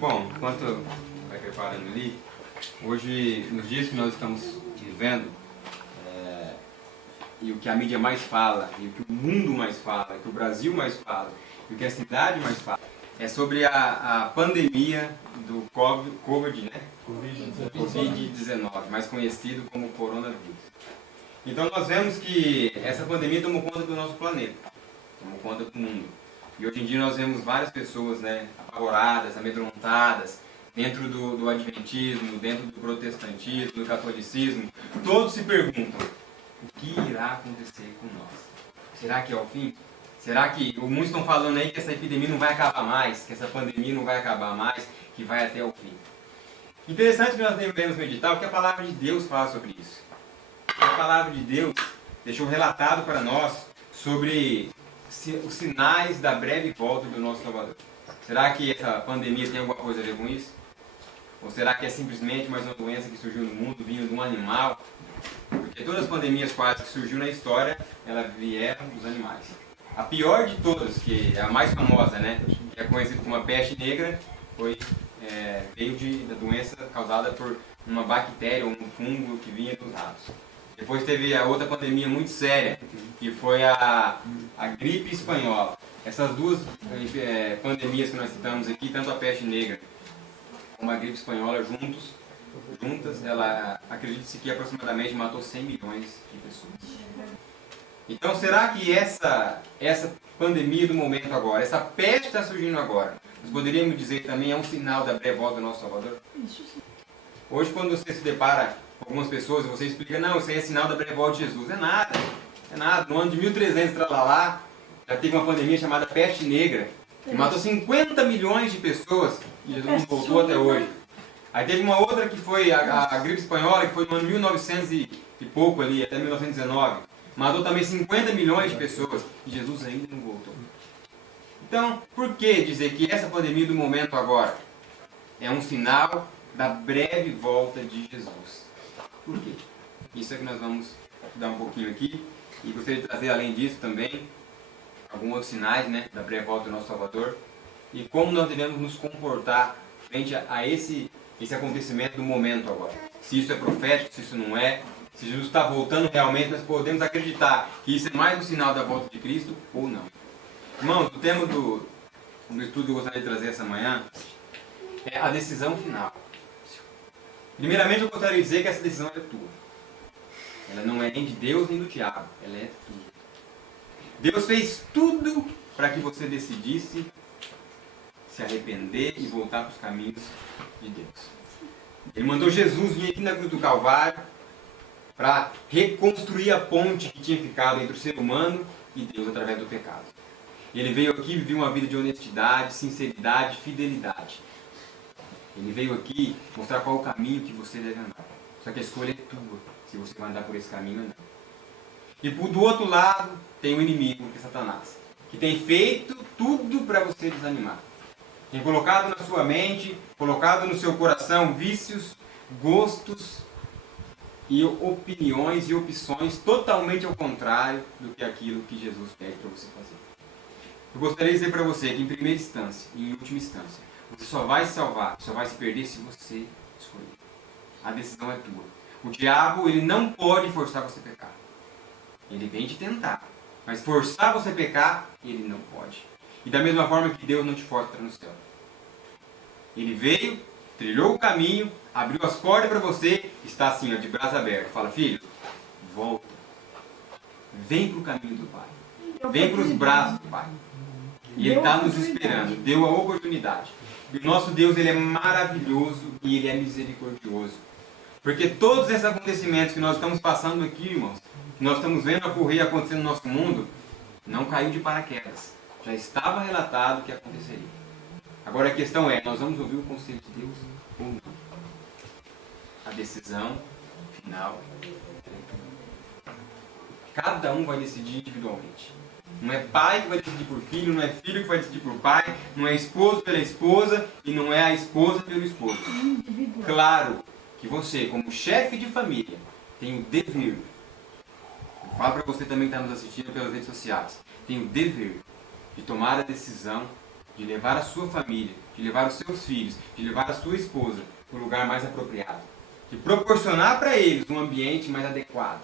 Bom, enquanto vai preparando ali, hoje, nos dias que nós estamos vivendo, e o que a mídia mais fala, e o que o mundo mais fala, e o que o Brasil mais fala, e o que a cidade mais fala, é sobre a pandemia do Covid, né? Covid-19, mais conhecido como coronavírus. Então nós vemos que essa pandemia tomou conta do nosso planeta, tomou conta do mundo. E hoje em dia nós vemos várias pessoas, né, apavoradas, amedrontadas, dentro do adventismo, dentro do protestantismo, do catolicismo. Todos se perguntam, o que irá acontecer com nós? Será que é o fim? Será que muitos estão falando aí que essa epidemia não vai acabar mais, que essa pandemia não vai acabar mais, que vai até o fim? Interessante que nós devemos meditar o que a palavra de Deus fala sobre isso. A palavra de Deus deixou relatado para nós sobre os sinais da breve volta do nosso Salvador. Será que essa pandemia tem alguma coisa a ver com isso? Ou será que é simplesmente mais uma doença que surgiu no mundo, vindo de um animal? Porque todas as pandemias quase que surgiu na história, elas vieram dos animais. A pior de todas, que é a mais famosa, né, que é conhecida como a peste negra, veio da doença causada por uma bactéria ou um fungo que vinha dos ratos. Depois teve a outra pandemia muito séria, que foi a gripe espanhola. Essas duas pandemias que nós citamos aqui, tanto a peste negra como a gripe espanhola, juntas, ela acredita-se que aproximadamente matou 100 milhões de pessoas. Então será que essa pandemia do momento agora, essa peste está surgindo agora, nós poderíamos dizer que também é um sinal da breve volta do nosso Salvador? Isso sim. Hoje, quando você se depara com algumas pessoas e você explica, não, isso aí é sinal da breve volta de Jesus. É nada. No ano de 1300, tralalá, já teve uma pandemia chamada peste negra, que matou 50 milhões de pessoas e Jesus não voltou até hoje. Aí teve uma outra que foi a gripe espanhola, que foi no ano 1900 e pouco ali, até 1919. Matou também 50 milhões de pessoas e Jesus ainda não voltou. Então, por que dizer que essa pandemia do momento agora é um sinal da breve volta de Jesus? Por quê? Isso é que nós vamos estudar um pouquinho aqui. E gostaria de trazer, além disso, também alguns outros sinais, né, da breve volta do nosso Salvador. E como nós devemos nos comportar frente a esse acontecimento do momento agora. Se isso é profético, se isso não é. Se Jesus está voltando realmente, nós podemos acreditar que isso é mais um sinal da volta de Cristo ou não. Irmãos, o tema do estudo que eu gostaria de trazer essa manhã é a decisão final. Primeiramente, eu gostaria de dizer que essa decisão é tua. Ela não é nem de Deus nem do diabo, ela é tua. Deus fez tudo para que você decidisse se arrepender e voltar para os caminhos de Deus. Ele mandou Jesus vir aqui na cruz do Calvário para reconstruir a ponte que tinha ficado entre o ser humano e Deus através do pecado. Ele veio aqui viver uma vida de honestidade, sinceridade, fidelidade. Ele veio aqui mostrar qual é o caminho que você deve andar. Só que a escolha é tua, se você vai andar por esse caminho ou não. E do outro lado tem o inimigo, que é Satanás, que tem feito tudo para você desanimar. Tem colocado na sua mente, colocado no seu coração vícios, gostos e opiniões e opções totalmente ao contrário do que aquilo que Jesus pede para você fazer. Eu gostaria de dizer para você que em primeira instância e em última instância, você só vai se salvar, só vai se perder se você escolher. A decisão é tua. O diabo, ele não pode forçar você a pecar. Ele vem te tentar. Mas forçar você a pecar, ele não pode. E da mesma forma que Deus não te força a entrar no céu. Ele veio, trilhou o caminho, abriu as portas para você, está assim, ó, de braço aberto. Fala, filho, volta. Vem para o caminho do Pai. Vem para os braços do Pai. E Ele está nos esperando. Deu a oportunidade. E o nosso Deus, Ele é maravilhoso e Ele é misericordioso. Porque todos esses acontecimentos que nós estamos passando aqui, irmãos, que nós estamos vendo ocorrer e acontecer no nosso mundo, não caiu de paraquedas. Já estava relatado o que aconteceria. Agora a questão é, nós vamos ouvir o conselho de Deus ou não? A decisão final. Cada um vai decidir individualmente. Não é pai que vai decidir por filho, não é filho que vai decidir por pai, não é esposo pela esposa e não é a esposa pelo esposo. Claro que você, como chefe de família, tem o dever. Eu falo para você também que está nos assistindo pelas redes sociais. Tem o dever de tomar a decisão de levar a sua família, de levar os seus filhos, de levar a sua esposa para o lugar mais apropriado, de proporcionar para eles um ambiente mais adequado,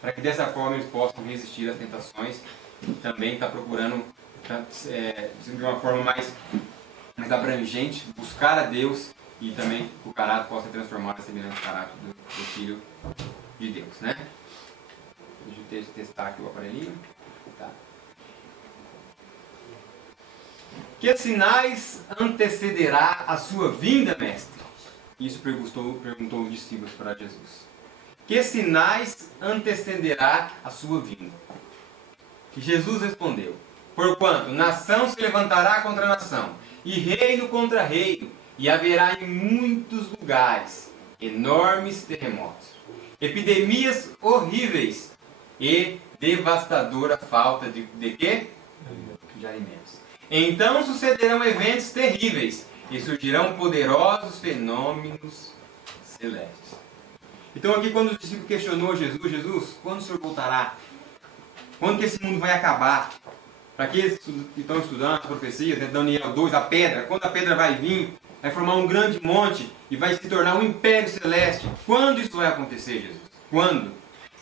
para que dessa forma eles possam resistir às tentações e também estar procurando, de uma forma mais abrangente, buscar a Deus e também o caráter possa ser transformado a semelhança do caráter do Filho de Deus, né? Deixa eu testar aqui o aparelhinho. Tá. Que sinais antecederá a sua vinda, mestre? Isso perguntou os discípulos para Jesus. Que sinais antecederá a sua vinda? Que Jesus respondeu: porquanto nação se levantará contra nação, e reino contra reino, e haverá em muitos lugares enormes terremotos, epidemias horríveis e devastadora falta de quê? De alimentos. Então sucederão eventos terríveis e surgirão poderosos fenômenos celestes. Então aqui quando o discípulo questionou Jesus, quando o Senhor voltará? Quando que esse mundo vai acabar? Para aqueles que estão estudando as profecias, né, Daniel 2, a pedra, quando a pedra vai vir, vai formar um grande monte e vai se tornar um império celeste. Quando isso vai acontecer, Jesus? Quando?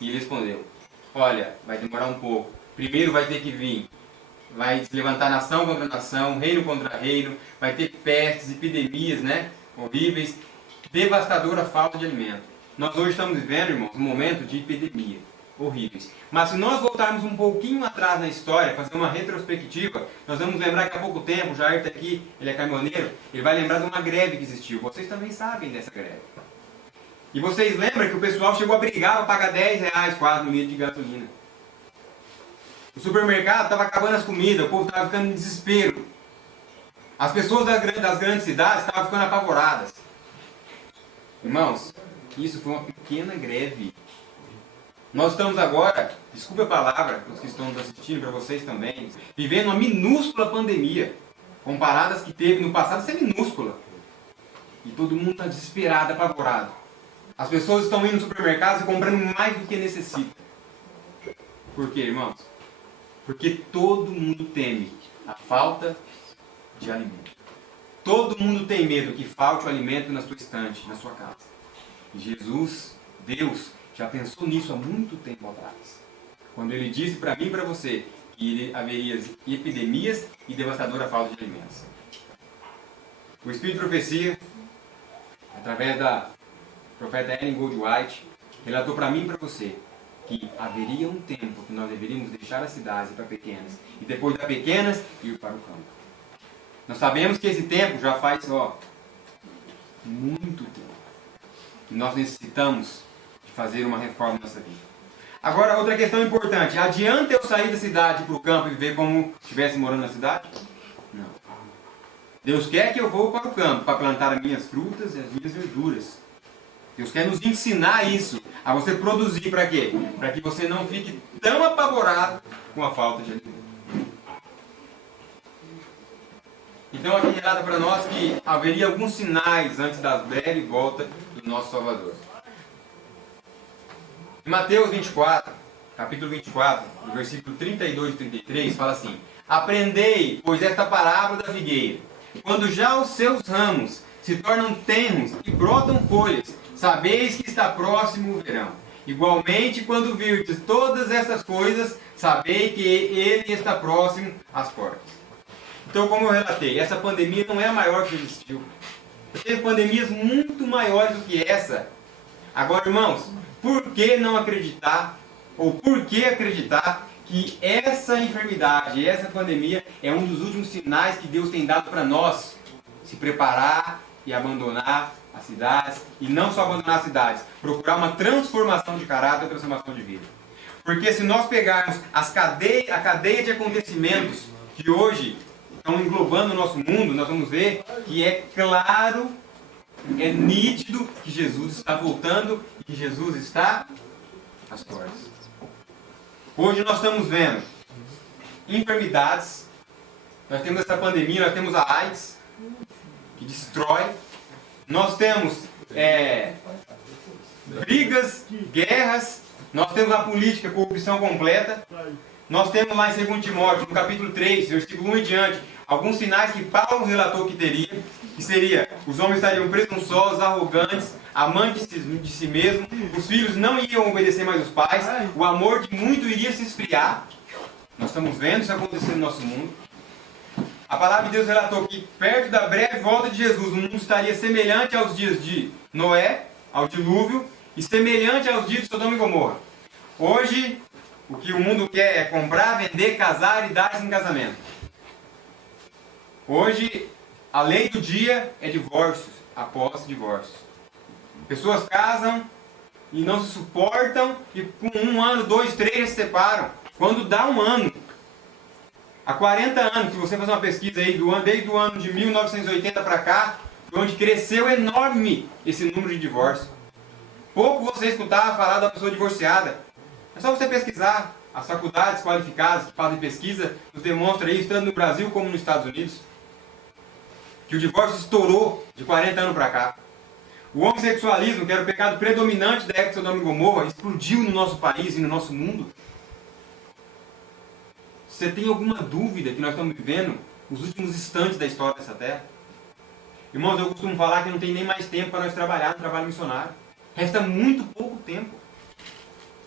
E ele respondeu: olha, vai demorar um pouco. Primeiro vai ter que vir, vai se levantar nação contra nação, reino contra reino, vai ter pestes, epidemias, né, horríveis, devastadora falta de alimento. Nós hoje estamos vivendo, irmãos, um momento de epidemia, horríveis. Mas se nós voltarmos um pouquinho atrás na história, fazer uma retrospectiva, nós vamos lembrar que há pouco tempo, o Jair está aqui, ele é caminhoneiro, ele vai lembrar de uma greve que existiu. Vocês também sabem dessa greve. E vocês lembram que o pessoal chegou a brigar para pagar R$10 quase no litro de gasolina. O supermercado estava acabando as comidas, o povo estava ficando em desespero. As pessoas das grandes cidades estavam ficando apavoradas. Irmãos, isso foi uma pequena greve. Nós estamos agora, desculpe a palavra, os que estão nos assistindo, para vocês também, vivendo uma minúscula pandemia, comparada às que teve no passado, isso é minúscula. E todo mundo está desesperado, apavorado. As pessoas estão indo no supermercado e comprando mais do que necessita. Por quê, irmãos? Porque todo mundo teme a falta de alimento. Todo mundo tem medo que falte o alimento na sua estante, na sua casa. E Jesus, Deus, já pensou nisso há muito tempo atrás. Quando Ele disse para mim e para você que haveria epidemias e devastadora falta de alimentos. O Espírito de Profecia, através da profeta Ellen Goldwhite, relatou para mim e para você que haveria um tempo que nós deveríamos deixar as cidades para pequenas e depois das pequenas ir para o campo. Nós sabemos que esse tempo já faz muito tempo. E nós necessitamos de fazer uma reforma na nossa vida. Agora, outra questão importante. Adianta eu sair da cidade para o campo e viver como se estivesse morando na cidade? Não. Deus quer que eu vou para o campo para plantar as minhas frutas e as minhas verduras. Deus quer nos ensinar isso, a você produzir para quê? Para que você não fique tão apavorado com a falta de alimento. Então aqui relata para nós que haveria alguns sinais antes da breve volta do nosso Salvador. Em Mateus 24, capítulo 24, no versículo 32 e 33, fala assim: aprendei, pois, esta parábola da figueira. Quando já os seus ramos se tornam tenros e brotam folhas, sabeis que está próximo o verão. Igualmente, quando virdes todas estas coisas, sabei que ele está próximo às portas. Então, como eu relatei, essa pandemia não é a maior que existiu. Teve pandemias muito maiores do que essa. Agora, irmãos, por que não acreditar, ou por que acreditar que essa enfermidade, essa pandemia, é um dos últimos sinais que Deus tem dado para nós se preparar e abandonar as cidades, e não só abandonar as cidades, procurar uma transformação de caráter e transformação de vida. Porque se nós pegarmos a cadeia de acontecimentos que hoje estão englobando o nosso mundo, nós vamos ver que é claro, é nítido que Jesus está voltando e que Jesus está às portas. Hoje nós estamos vendo enfermidades, nós temos essa pandemia, nós temos a AIDS, que destrói, nós temos brigas, guerras, nós temos a política, corrupção completa, nós temos lá em 2 Timóteo, no capítulo 3, versículo 1 em diante, alguns sinais que Paulo relatou que teria, que seria, os homens estariam presunçosos, arrogantes, amantes de si mesmos, os filhos não iam obedecer mais os pais, o amor de muito iria se esfriar. Nós estamos vendo isso acontecer no nosso mundo. A palavra de Deus relatou que perto da breve volta de Jesus, o mundo estaria semelhante aos dias de Noé, ao dilúvio, e semelhante aos dias de Sodoma e Gomorra. Hoje, o que o mundo quer é comprar, vender, casar e dar-se em casamento. Hoje, a lei do dia é divórcios, após divórcios. Pessoas casam e não se suportam e com 1 ano, 2, 3 se separam. Quando dá 1 ano, há 40 anos, se você fazer uma pesquisa aí, desde o ano de 1980 para cá, onde cresceu enorme esse número de divórcios. Pouco você escutava falar da pessoa divorciada. É só você pesquisar. As faculdades qualificadas que fazem pesquisa nos demonstram isso, tanto no Brasil como nos Estados Unidos, que o divórcio estourou de 40 anos para cá. O homossexualismo, que era o pecado predominante da época de Sodoma e Gomorra, explodiu no nosso país e no nosso mundo. Você tem alguma dúvida que nós estamos vivendo os últimos instantes da história dessa terra? Irmãos, eu costumo falar que não tem nem mais tempo para nós trabalhar no trabalho missionário. Resta muito pouco tempo.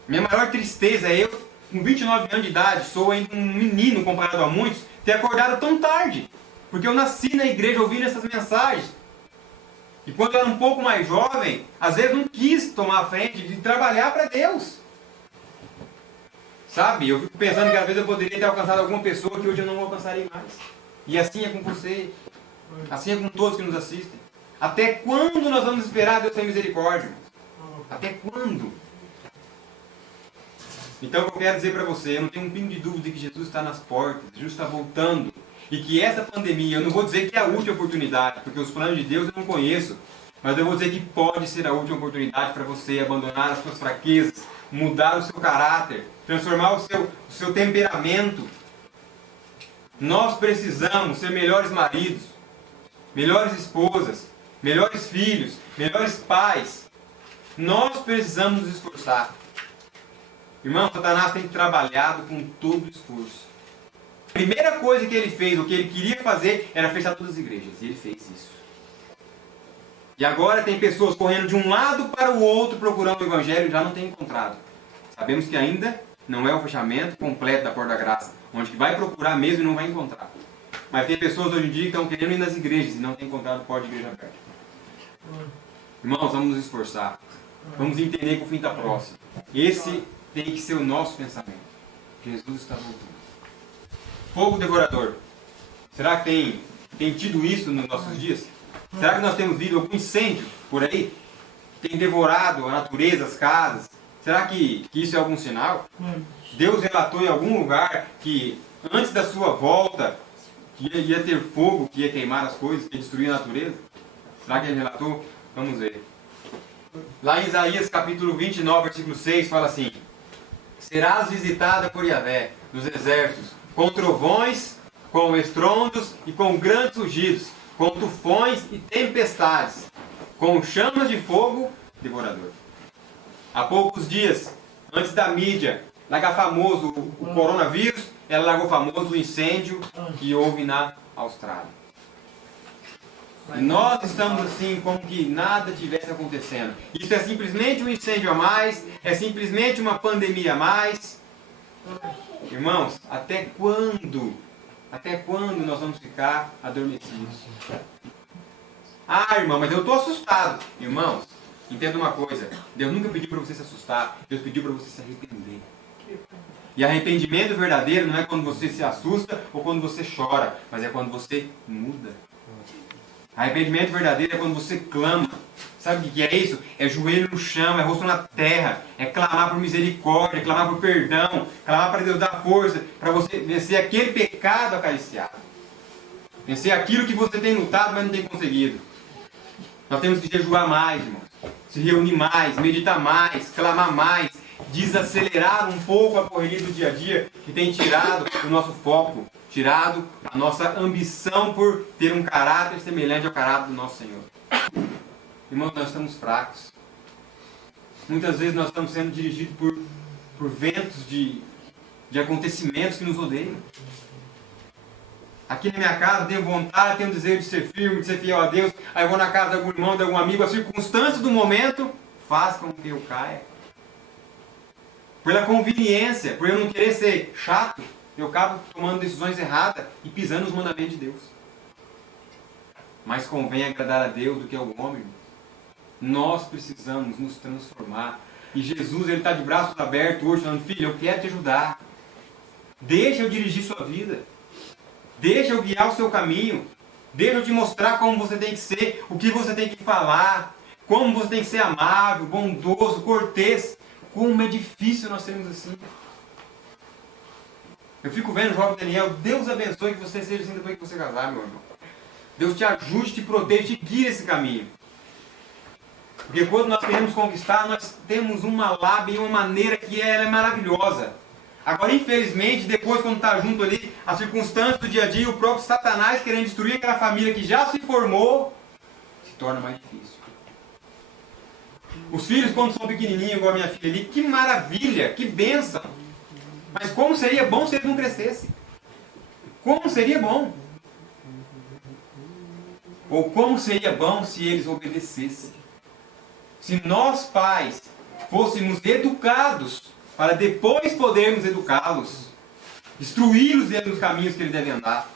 Minha maior tristeza é eu, com 29 anos de idade, sou ainda um menino comparado a muitos, ter acordado tão tarde. Porque eu nasci na igreja ouvindo essas mensagens. E quando eu era um pouco mais jovem, às vezes não quis tomar a frente de trabalhar para Deus. Sabe? Eu fico pensando que às vezes eu poderia ter alcançado alguma pessoa que hoje eu não alcançarei mais. E assim é com você. Assim é com todos que nos assistem. Até quando nós vamos esperar Deus ter misericórdia? Até quando? Então eu quero dizer para você, eu não tenho um pingo de dúvida de que Jesus está nas portas, Jesus está voltando. E que essa pandemia, eu não vou dizer que é a última oportunidade, porque os planos de Deus eu não conheço. Mas eu vou dizer que pode ser a última oportunidade para você abandonar as suas fraquezas, mudar o seu caráter, transformar o seu temperamento. Nós precisamos ser melhores maridos, melhores esposas, melhores filhos, melhores pais. Nós precisamos nos esforçar. Irmão, Satanás tem trabalhado com todo o esforço. A primeira coisa que ele fez, o que ele queria fazer, era fechar todas as igrejas. E ele fez isso. E agora tem pessoas correndo de um lado para o outro procurando o Evangelho e já não tem encontrado. Sabemos que ainda não é o fechamento completo da Porta da Graça, onde vai procurar mesmo e não vai encontrar. Mas tem pessoas hoje em dia que estão querendo ir nas igrejas e não tem encontrado porta de igreja aberta. Irmãos, vamos nos esforçar. Vamos entender que o fim está próximo. Esse tem que ser o nosso pensamento. Jesus está voltando. Fogo devorador. Será que tem tido isso nos nossos dias? Será que nós temos visto algum incêndio por aí? Tem devorado a natureza, as casas? Será que isso é algum sinal? Deus relatou em algum lugar que antes da sua volta ia ter fogo que ia queimar as coisas, que ia destruir a natureza? Será que ele relatou? Vamos ver. Lá em Isaías capítulo 29, versículo 6, fala assim: serás visitada por Yahvé dos exércitos, com trovões, com estrondos e com grandes rugidos, com tufões e tempestades, com chamas de fogo devorador. Há poucos dias, antes da mídia largar famoso o coronavírus, ela largou famoso o incêndio que houve na Austrália. E nós estamos assim como que nada tivesse acontecendo. Isso é simplesmente um incêndio a mais, é simplesmente uma pandemia a mais. Irmãos, até quando nós vamos ficar adormecidos? Ah, irmão, mas eu estou assustado. Irmãos, entenda uma coisa. Deus nunca pediu para você se assustar. Deus pediu para você se arrepender. E arrependimento verdadeiro não é quando você se assusta ou quando você chora, mas é quando você muda. Arrependimento verdadeiro é quando você clama. Sabe o que é isso? É joelho no chão, é rosto na terra, é clamar por misericórdia, é clamar por perdão, clamar para Deus dar força, para você vencer aquele pecado acariciado. Vencer aquilo que você tem lutado, mas não tem conseguido. Nós temos que jejuar mais, irmãos. Se reunir mais, meditar mais, clamar mais, desacelerar um pouco a correria do dia a dia que tem tirado o nosso foco, tirado a nossa ambição por ter um caráter semelhante ao caráter do nosso Senhor. Irmãos, nós estamos fracos. Muitas vezes nós estamos sendo dirigidos por ventos de acontecimentos que nos odeiam. Aqui na minha casa tenho vontade, tenho desejo de ser firme, de ser fiel a Deus. Aí eu vou na casa de algum irmão, de algum amigo, as circunstâncias do momento faz com que eu caia. Pela conveniência, por eu não querer ser chato, eu acabo tomando decisões erradas e pisando nos mandamentos de Deus. Mas convém agradar a Deus do que ao homem. Nós precisamos nos transformar. E Jesus, Ele está de braços abertos hoje, falando, filho, eu quero te ajudar. Deixa eu dirigir sua vida. Deixa eu guiar o seu caminho. Deixa eu te mostrar como você tem que ser, o que você tem que falar, como você tem que ser amável, bondoso, cortês. Como é difícil nós sermos assim. Eu fico vendo o jovem Daniel, Deus abençoe que você seja assim depois que você casar, meu irmão. Deus te ajude, te proteja, te guie esse caminho. Porque quando nós queremos conquistar, nós temos uma lábia e uma maneira que ela é maravilhosa. Agora, infelizmente, depois quando está junto ali, as circunstâncias do dia a dia, o próprio Satanás querendo destruir aquela família que já se formou, se torna mais difícil. Os filhos, quando são pequenininhos, igual a minha filha ali, que maravilha, que bênção. Mas como seria bom se eles não crescessem? Como seria bom? Ou como seria bom se eles obedecessem? Se nós, pais, fôssemos educados para depois podermos educá-los, instruí-los dentro dos caminhos que eles devem andar.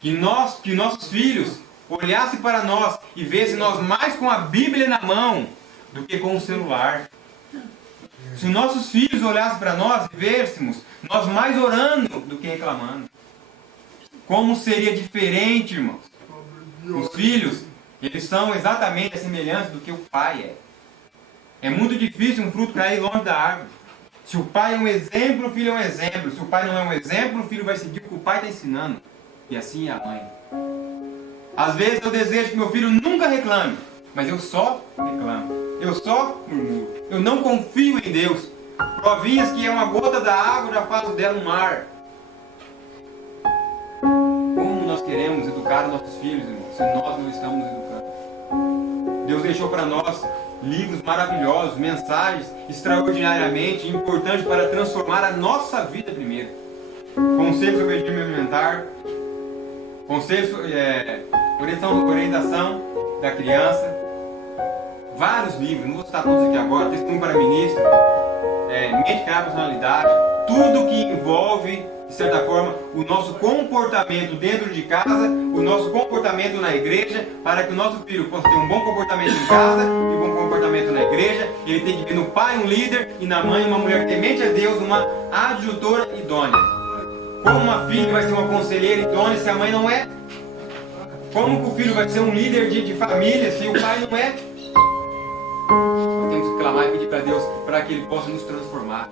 Que nossos filhos olhassem para nós e vissem nós mais com a Bíblia na mão do que com o celular. Se nossos filhos olhassem para nós e vêssemos nós mais orando do que reclamando. Como seria diferente, irmãos? Os filhos, eles são exatamente a semelhança do que o pai é. É muito difícil um fruto cair longe da árvore. Se o pai é um exemplo, o filho é um exemplo. Se o pai não é um exemplo, o filho vai seguir o que o pai está ensinando. E assim é a mãe. Às vezes eu desejo que meu filho nunca reclame, mas eu só reclamo. Eu só murmuro. Eu não confio em Deus. Provinhas que é uma gota da água, já faço dela um mar. Como nós queremos educar os nossos filhos, irmão, se nós não estamos educando? Deus deixou para nós livros maravilhosos, mensagens extraordinariamente importantes para transformar a nossa vida primeiro. Conselhos sobre regime alimentar, conselhos orientação da criança, vários livros, não vou citar todos aqui agora, testemunho para ministro, mente, criar personalidade, tudo que envolve, de certa forma, o nosso comportamento dentro de casa, o nosso comportamento na igreja, para que o nosso filho possa ter um bom comportamento em casa e um bom comportamento na igreja. Ele tem que ver no pai um líder e na mãe uma mulher temente a Deus, uma adjutora idônea. Como uma filha vai ser uma conselheira idônea se a mãe não é? Como que o filho vai ser um líder de família se o pai não é? Nós temos que clamar e pedir para Deus para que Ele possa nos transformar.